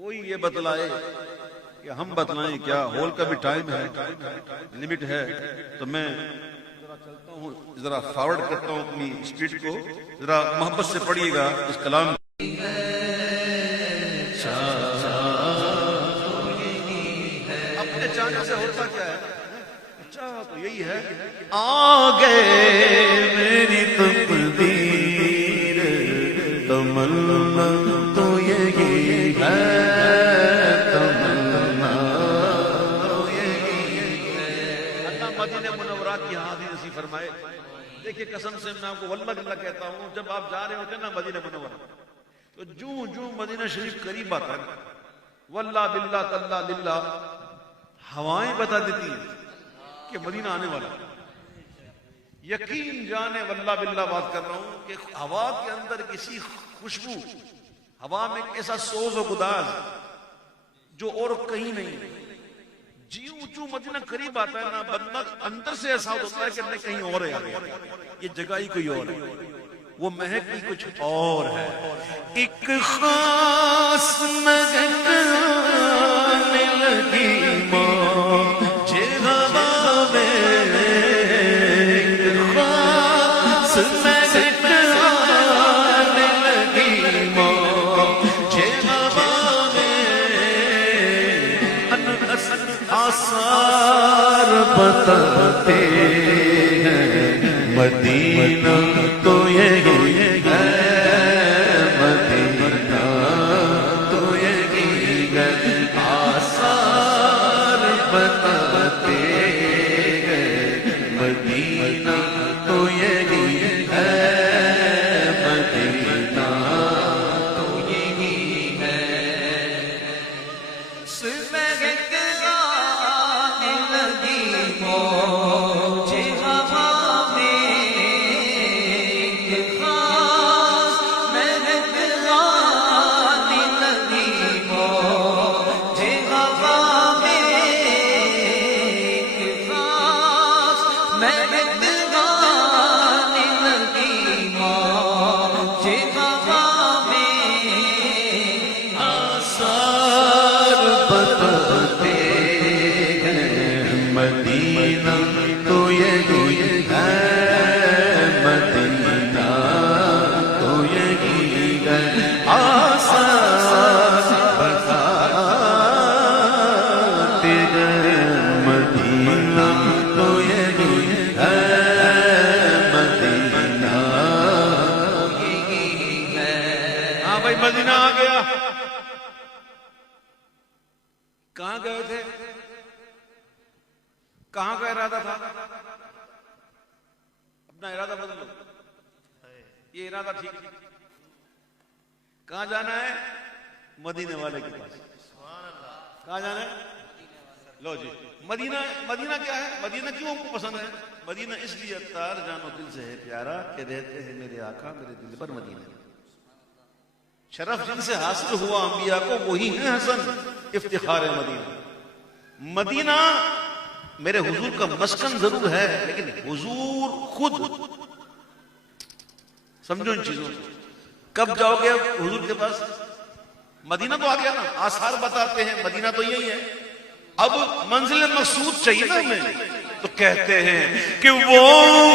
کوئی یہ بتلائے کہ ہم بتلائیں کیا؟ ہال کا بھی ٹائم ہے، لمٹ ہے، تو میں ذرا چلتا ہوں، ذرا فارورڈ کرتا ہوں اپنی اسپیڈ کو، ذرا محبت سے پڑھیے گا اس کلام. اپنے چاہنے سے ہوتا کیا ہے؟ چاہ تو یہی ہے، آگے میری تقدیر تمنا تو یہی ہے، تمنا تو یہی ہے. اللہ مدینہ منورہ کی حاضری نصیب فرمائے. دیکھیے قسم سے میں آپ کو واللہ باللہ کہتا ہوں، جب آپ جا رہے ہوتے ہیں نا مدینہ منورہ، تو جو مدینہ شریف قریب آتا ہے، واللہ باللہ تاللہ للہ ہوائیں بتا دیتی ہیں کہ مدینہ آنے والا. یقین جانے واللہ باللہ بات کر رہا ہوں کہ ہوا کے اندر کسی خوشبو، ہوا میں ایک ایسا سوز و گداز جو اور کہیں نہیں. جو مدینہ قریب آتا ہے نا، بندہ اندر سے احساس ہوتا ہے کہ نہیں کہیں اور ہے، یہ جگہ ہی کوئی اور ہے، وہ مہک ہی کچھ اور ہے. ایک خاص مہک آنے لگی مجھے ہوا میں، ایک خاص مہک آنے لگی مجھے ہوا میں، آثار بتاتے ہیں مدینہ تو یہی ہے، مدینہ تو یہی ہے. آثار بتاتے ہیں مدینہ تو یہی ہے، مدینہ تو یہی ہے. مدینہ تو یہی ہے، مدینہ تو یہی ہے. آثار بتاتے ہیں مدینہ تو یہی ہے، مدینہ تو یہی ہے. ہاں بھائی مدینہ آ گیا. کہاں گئے تھے؟ کہاں کا ارادہ تھا؟ اپنا ارادہ بدلو، یہ ارادہ ٹھیک ہے. کہاں جانا ہے؟ مدینے والے کے پاس. کہاں جانا ہے؟ لو جی، مدینہ کیا ہے؟ مدینہ کیوں آپ کو پسند ہے؟ مدینہ اس لیے اتار جانو دل سے ہے پیارا کہ رہتے ہیں میرے آقا میرے دل پر مدینہ. شرف جن سے حاصل ہوا انبیاء کو وہی ہے حسن افتخار مدینہ. مدینہ میرے حضور کا مسکن ضرور ہے، لیکن حضور خود سمجھو ان چیزوں کو. کب جاؤ گے حضور کے پاس؟ مدینہ تو آ گیا نا، آثار بتاتے ہیں مدینہ تو یہی ہے. اب منزل مقصود چاہیے نا ہمیں، تو کہتے ہیں کہ وہ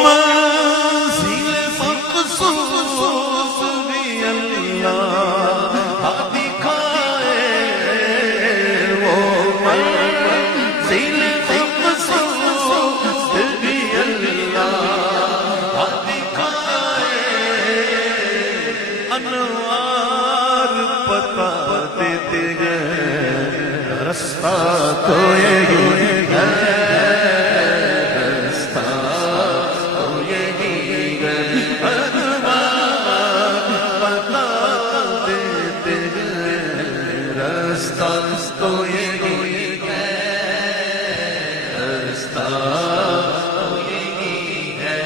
منزل مقصود بھی اللہ دکھائے، وہ منزل مقصود بھی اللہ دکھائے. انوار بتا دیتے ہیں رستہ تو یہی ہے، رستہ تو یہی ہے. انوار بتا دیتے ہیں رستہ تو یہی ہے، رستہ تو یہی ہے.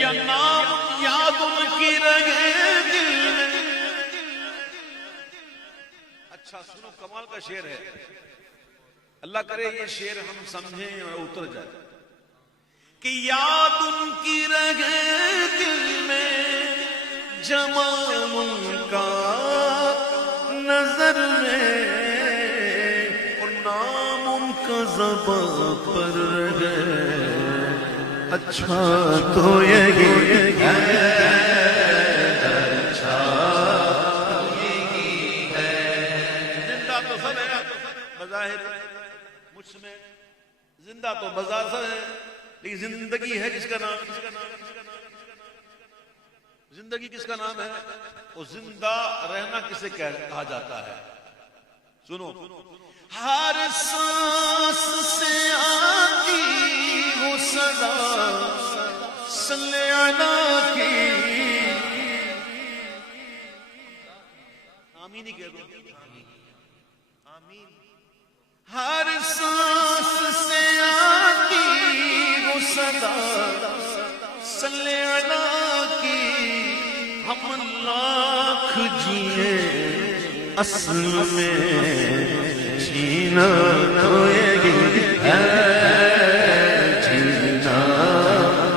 یا نام یاد ان کی رہے دل میں. اچھا سنو، کمال کا شعر ہے. اللہ کرے یہ شعر ہم سمجھیں اور اتر جائے. کہ یاد ان کی رہے دل میں، جمال ان کا نظر میں کا زباں پر رہے اچھا تو یہی ہے اچھا تو یہی ہے زندہ تو سب ہے بظاہر مجھ میں زندہ تو بظاہر سب ہے لیکن زندگی ہے کس کا نام زندگی کس کا نام ہے وہ زندہ رہنا کسے کہا جاتا ہے سنو ہر سانس سے آتی وہ صدا صلی اللہ کی آمین ہی کہہ دو آمین ہر سانس سے آتی وہ صدا صلی اللہ کی ہم لاکھ جیے اصل میں جینا تو یہی ہے جینا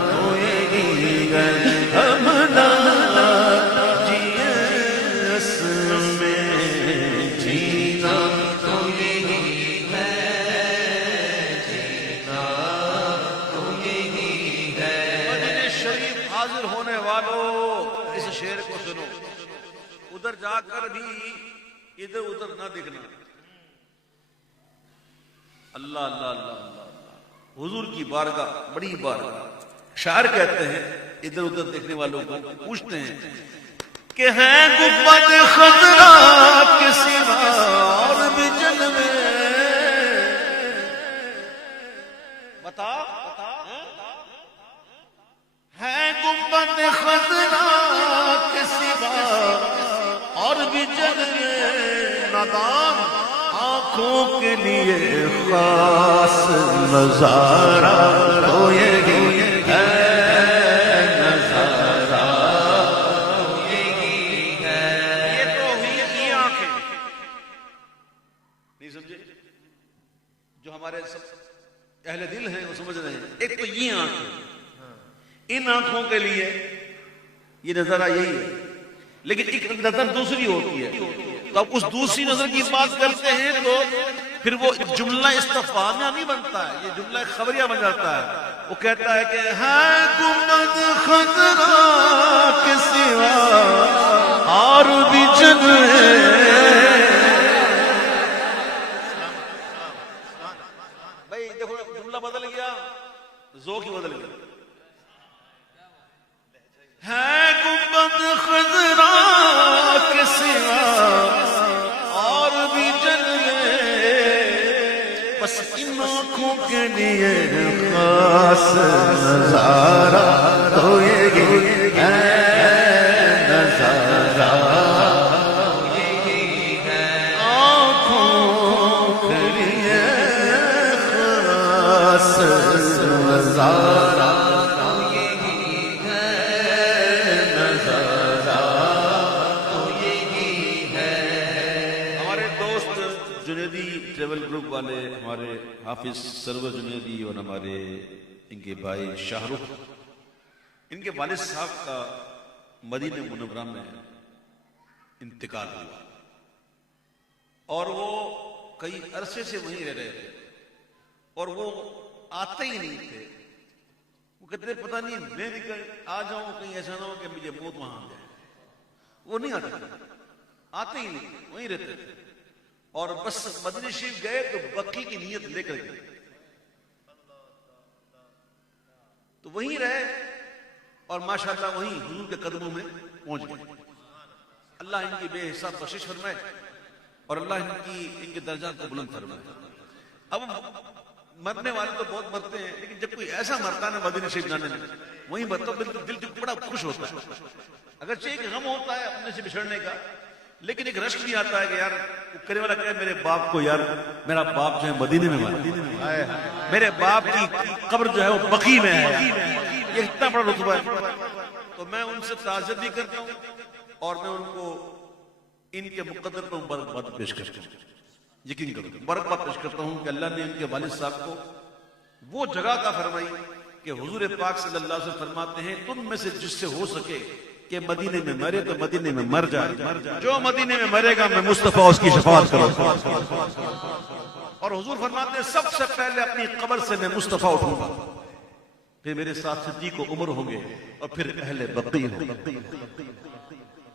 تو یہی ہے ہم لاکھ جیے اصل میں جینا تو یہی ہے جینا تو یہی ہے مدینہ شریف حاضر ہونے والوں اس شعر کو سنو ادھر جا کر بھی ادھر ادھر نہ دیکھنا اللہ اللہ اللہ اللہ حضور کی بارگاہ بڑی بارگاہ شاعر کہتے ہیں ادھر ادھر دیکھنے والوں کو پوچھتے ہیں کہ ہیں گنبد خضرا کے سوا اور بھی جلوے بتا ہے گنبد خضرا کے سوا اور بھی جلوے نادان آنکھوں کے لیے خاص نظارہ تو یہی ہے نظارہ تو یہی ہے یہ تو ہوئی یہ آنکھیں نہیں سمجھے جو ہمارے سب اہل دل ہیں وہ سمجھ رہے ہیں ایک تو یہ آنکھیں ان آنکھوں کے لیے یہ نظارہ یہی ہے لیکن ایک نظر دوسری ہوتی ہے تو اب اس دوسری نظر کی بات کرتے ہیں تو پھر وہ جملہ استفہامیہ نہیں بنتا ہے یہ جملہ خبریہ بن جاتا ہے وہ کہتا ہے کہ ہے گنبد خضرا کے سوا اور بھی جلوے بھائی دیکھو جملہ بدل گیا ذوق ہی بدل گیا ہے گنبد خضرا کے سوا اور بھی جلوے بس ان آنکھوں کے لیے خاص نظارہ تو یہی ہے نظارہ یہی ہے آنکھوں کے لیے خاص نظارہ ٹریول گروپ والے ہمارے حافظ سرور جنیدی اور ہمارے ان کے بھائی شاہ رخ ان کے والد صاحب کا مدینہ منورہ میں انتقال ہوا اور وہ کئی عرصے سے وہیں رہ رہے تھے اور وہ آتے ہی نہیں تھے وہ کہتے پتہ نہیں میں بھی آ جاؤں کہیں ایسا نہ ہو کہ مجھے موت وہاں آ جائے وہ نہیں آتے ہی نہیں وہیں رہتے تھے اور بس مدینہ شریف گئے تو بقی کی نیت لے کر گئے تو وہیں رہے اور ماشاءاللہ وہیں حضور کے قدموں میں پہنچ گئے اللہ ان کی بے حساب بخشش فرمائے اور اللہ ان کے درجات کو بلند فرمائے اب مرنے والے تو بہت مرتے ہیں لیکن جب کوئی ایسا مرتا ہے مدینہ شریف جانے میں وہیں مرتا دل بڑا خوش ہوتا ہے اگرچہ ایک غم ہوتا ہے اپنے سے بچھڑنے کا لیکن ایک رشک بھی آتا ہے کہ یار کرنے والا کہ میرے باپ کو یار میرا باپ جو ہے مدینے میں میرے باپ کی قبر جو ہے وہ بقی میں ہے یہ اتنا بڑا رتبہ ہے تو میں ان سے تعزیت بھی کرتا ہوں اور میں ان کو ان کے مقدر پر مبارکباد پیش کرتا ہوں یقین کرتا ہوں مبارکباد پیش کرتا ہوں کہ اللہ نے ان کے والد صاحب کو وہ جگہ عطا فرمائی کہ حضور پاک صلی اللہ علیہ وسلم فرماتے ہیں تم میں سے جس سے ہو سکے کہ مدینے میں مرے تو مدینے میں مر جائے جو مدینے میں مرے گا میں مصطفیٰ اس کی شفاعت کروں اور حضور فرماتے ہیں سب سے پہلے اپنی قبر سے میں مصطفیٰ اٹھوں گا، پھر میرے ساتھ صدیق و عمر ہوں گے، اور پھر اہل بقیع ہوں گے۔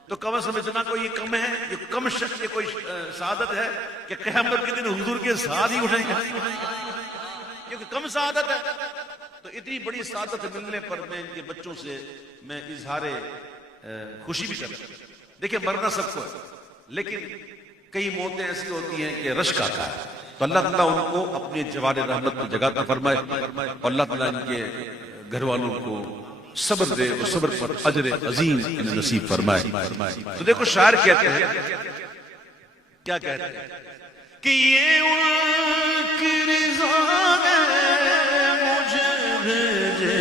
تو کم از کم اتنا کوئی یہ کم ہے، یہ کم شخص یہ کوئی سعادت ہے کہ قیامت کے دن حضور کے ساتھ ہی اٹھیں گے، کیونکہ کم سعادت ہے۔ تو اتنی بڑی سعادت ملنے پر میں ان کے بچوں سے میں اظہار خوشی بھی کرتا ہوں۔ دیکھیں مرنا سب کو ہے، لیکن کئی موتیں ایسی ہوتی ہیں کہ رشک آتا ہے، تو اللہ تعالیٰ ان کو اپنی جوار رحمت میں جگہ عطا فرمائے، اور اللہ تعالیٰ ان کے گھر والوں کو صبر دے، اور صبر پر اجر عظیم انہیں نصیب فرمائے۔ تو دیکھو شاعر کہتے ہیں، کیا کہتے ہیں کہ یہ ان کی رضا ہے مجھے بھیجے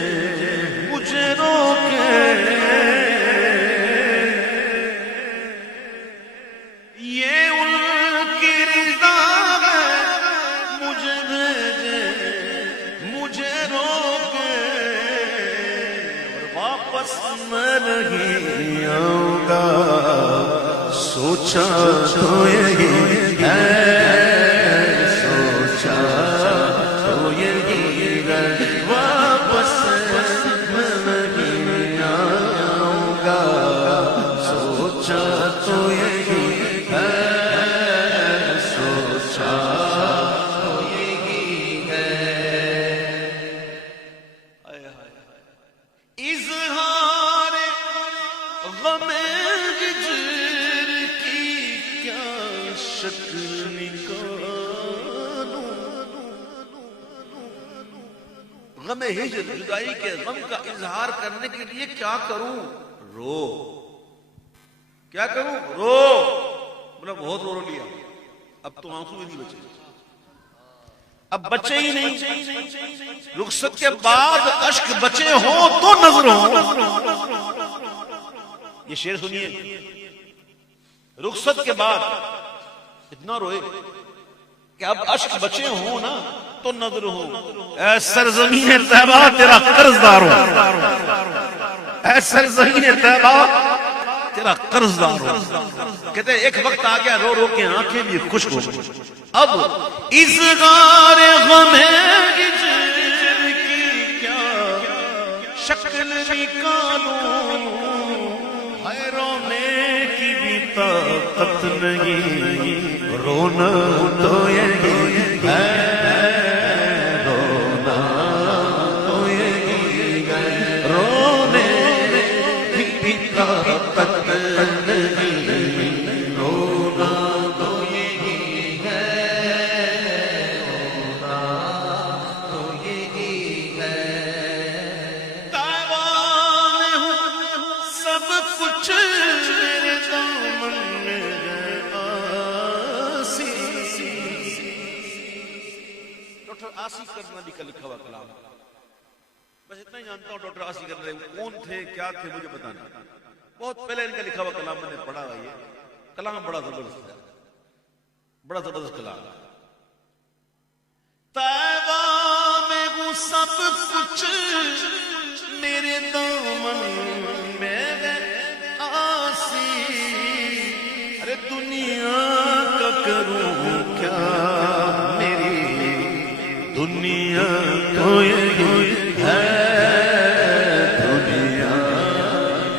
مجھے روکے، یہ ان کی رضا ہے مجھے بھیجے مجھے روکے، واپس میں نہیں آؤں گا، سوچا تو یہی ہے، سوچا تو یہی ہے، واپس میں نہیں آؤں گا، سوچا تو یہی ہے، سوچا تو یہی ہے۔ اظہار غم ہجر کی کیا شکل نکالوں، غم ہجر جدائی کے غم کا اظہار کرنے کے لیے کیا کروں؟ رو، کیا کروں؟ رو، بولا بہت رو لیا، اب تو آنسو ہی نہیں بچے، اب بچے ہی نہیں، رخصت کے بعد اشک بچے ہوں تو نظر ہوں۔ یہ شعر سنیے، رخصت کے بعد اتنا روئے کہ اب اشک بچے ہوں نا تو نظر ہوں، اے سرزمین طیبہ تیرا قرض دار ہوں، اے سرزمین طیبہ تیرا قرض دار ہوں۔ کہتے ہیں ایک وقت آ گیا رو رو کے آنکھیں بھی خشک ہو گئی، اب اظہار غم ہجر کی کیا شکل نکالوں، ہے رونے کی بھی طاقت نہیں، رونا تو یہی ہے، رونا تو یہی ہے، رونے کی بھی طاقت نہیں، رونا تو یہی ہے، رونا تو یہی ہے۔ تائیوان ہوں سب کچھ میرے دامن میں ہے آسی، ڈاکٹر آسی کرنالی کا لکھا ہوا کلام، بس اتنا ہی جانتا ہوں ڈاکٹر آسی کرنالی کون تھے کیا تھے مجھے بتانا، بہت پہلے ان کا لکھا ہوا کلام میں نے پڑھا ہے، یہ کلام بڑا زبردست ہے، بڑا زبردست کلام ہے۔ طیبہ میں ہوں سب کچھ میرے دامن میں ہے آسی، ارے دنیا کا کروں کیا، میری دنیا تو یہی ہے، دنیا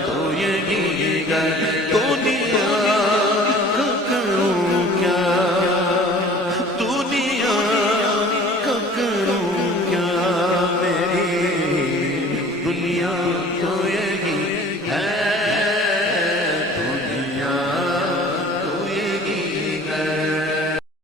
تو یہی ہے، دنیا کا کروں کیا، دنیا کا کروں کیا، میری دنیا